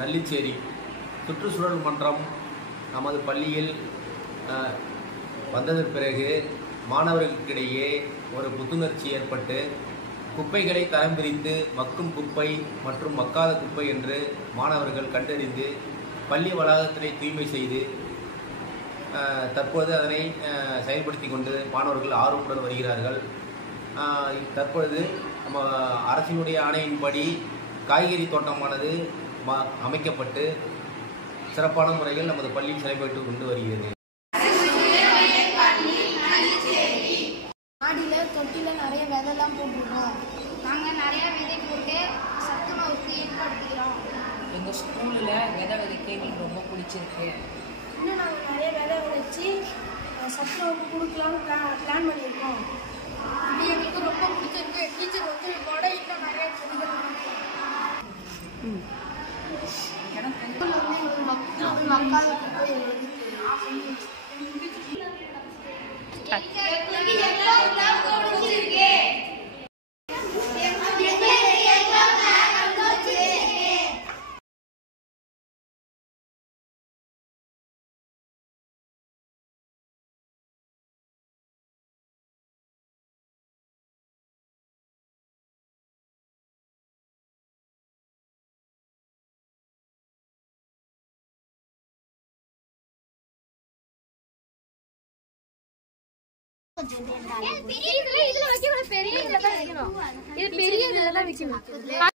நல்லிச்சேரி சுற்றுச்சூழல் மன்றம் நமது பள்ளியில் வந்ததற்கு பிறகு மாணவர்களுக்கிடையே ஒரு புத்துணர்ச்சி ஏற்பட்டு குப்பைகளை தரம் பிரித்து மக்கும் குப்பை மற்றும் மக்காத குப்பை என்று மாணவர்கள் கண்டறிந்து பள்ளி வளாகத்தினை தூய்மை செய்து தற்போது அதனை செயல்படுத்தி கொண்டு மாணவர்கள் ஆர்வமுடன் வருகிறார்கள். தற்பொழுது நம்ம அரசினுடைய ஆணையின்படி காய்கறி தோட்டமானது அமைக்கப்பட்டு சிறப்பான முறையில் நமது பள்ளியில் செயல்பட்டு கொண்டு வருகிறது. மாடியில் தொட்டியில் நிறைய விதைலாம் போட்டுருக்கோம். நாங்கள் நிறைய விதை போட்டு சத்துணவுக்கு ஏற்படுத்திக்கிறோம். எங்கள் ஸ்கூலில் விதை விதைக்க எங்களுக்கு ரொம்ப பிடிச்சிருக்கு. இன்னும் நாங்கள் நிறைய விதை விதைச்சி சத்துணவுக்கு கொடுக்கலாம்னு பிளான் பண்ணியிருக்கோம். இது எங்களுக்கு ரொம்ப பிடிச்சிருக்கு. டீச்சர் வந்து கூட இன்னும் நிறைய செடிகள் மக்காத குப்பை பெரிய இதுல வைக்கணும்.